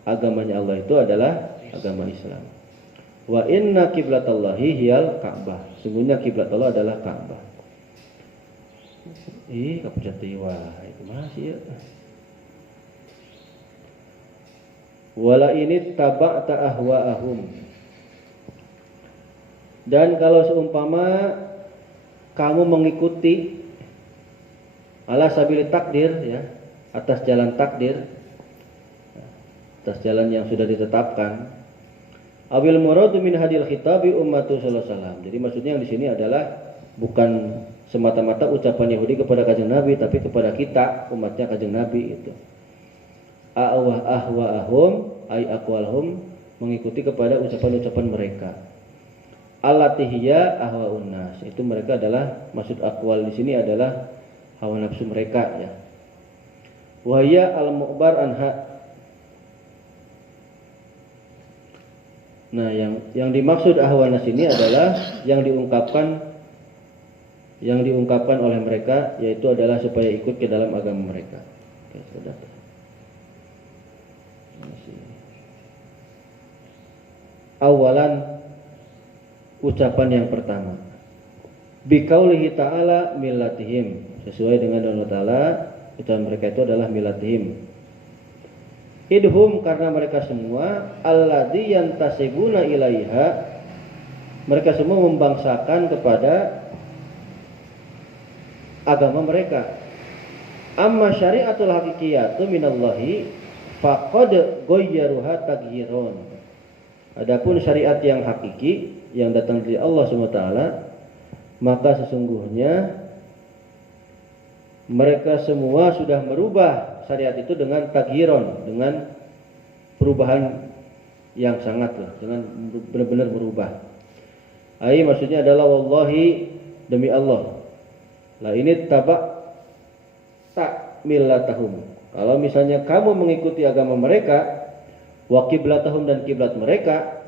agamanya Allah itu adalah agama Islam. Wa inna qiblatallahi hiyal Ka'bah. Sungguhnya kiblat Allah adalah Ka'bah. Kapujatiwa itu masih ya. Wala ini taba'ta ahwa'ahum. Dan kalau seumpama kamu mengikuti ala sabili takdir ya, atas jalan takdir, atas jalan yang sudah ditetapkan. Awil muradu min hadil khitabi ummatu sallallahu alaihi wasallam. Jadi maksudnya yang di sini adalah bukan semata-mata ucapan Yahudi kepada Kanjeng Nabi, tapi kepada kita umatnya Kanjeng Nabi itu. Ahwa'ahum ay aqwalhum, mengikuti kepada ucapan-ucapan mereka. Alatihya ahwa'un nas, itu mereka adalah, maksud aqwal di sini adalah hawa nafsu mereka ya. Wahya al-mu'bar anha. Nah, yang dimaksud ahwanas ini adalah yang diungkapkan oleh mereka, yaitu adalah supaya ikut ke dalam agama mereka. Oke, sudah. Awalan, ucapan yang pertama, biqaulihi ta'ala millatihim, sesuai dengan Allah Ta'ala, ucapan mereka itu adalah millatihim. Idhum, karena mereka semua alladzi yantasibuna ilaiha, mereka semua membangsakan kepada agama mereka. Amma syariatul haqiqiyatu minallahi faqad ghayyaruha taghyiron. Adapun syariat yang hakiki yang datang dari Allah SWT, maka sesungguhnya mereka semua sudah merubah syariat itu dengan taghyiron, dengan perubahan yang sangat lah, dengan benar-benar berubah. Maksudnya adalah wallahi, demi Allah, lah ini tak millatahum. Kalau misalnya kamu mengikuti agama mereka, wa qiblatahum, dan kiblat mereka,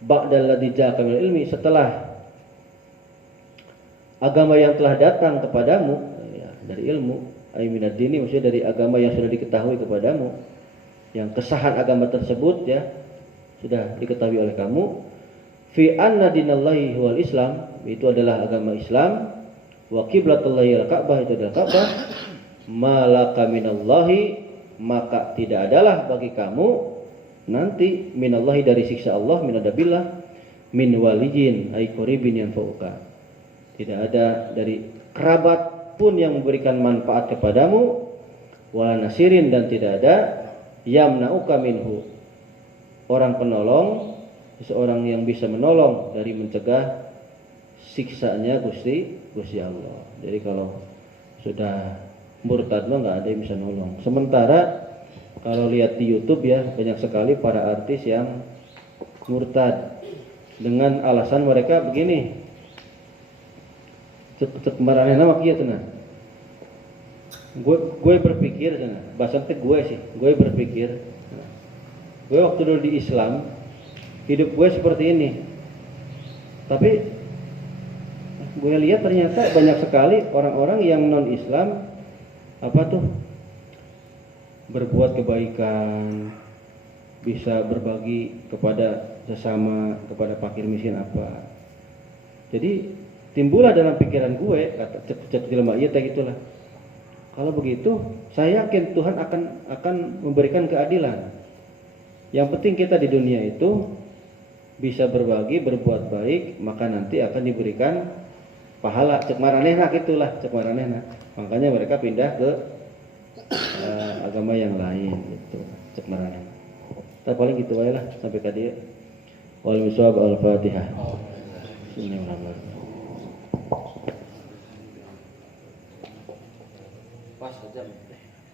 ba'dal ladzi ja'aka minal ilmi, setelah agama yang telah datang kepadamu ya, dari ilmu, ay minad dini, maksudnya dari agama yang sudah diketahui kepadamu, yang kesahan agama tersebut ya sudah diketahui oleh kamu. Fi anna dinallahi huwal Islam, itu adalah agama Islam. Wa qiblatullahi al-Ka'bah, itu adalah Ka'bah. Malaka minallahi, maka tidak adalah bagi kamu nanti minallahi, dari siksa Allah, minadabillah, min waliyin ay qaribin yanfa'uka, tidak ada dari kerabat pun yang memberikan manfaat kepadamu, wala nasirin, dan tidak ada yamna'uka minhu, orang penolong, seseorang yang bisa menolong dari mencegah siksanya Gusti Allah. Jadi kalau sudah murtad mah nggak ada yang bisa nolong. Sementara kalau lihat di YouTube ya, banyak sekali para artis yang murtad dengan alasan mereka begini, cek marane nama kieu cenah. Gue berpikir cenah, bahasa teh gue berpikir. Gue waktu dulu di Islam, hidup gue seperti ini. Tapi gue lihat ternyata banyak sekali orang-orang yang non Islam berbuat kebaikan, bisa berbagi kepada sesama, kepada fakir miskin apa. Jadi timbullah dalam pikiran gue, kata cek jelema ieu teh gitulah. Kalau begitu, saya yakin Tuhan akan memberikan keadilan. Yang penting kita di dunia itu bisa berbagi, berbuat baik, maka nanti akan diberikan pahala. Cek maranehna gitulah, cek maranehna. Makanya mereka pindah ke agama yang lain gitu, cek marane. Tapi paling gitu aja lah sampai ke dia. Wal miswab al-Fatihah. Bismillahirrahmanirrahim. Pas aja.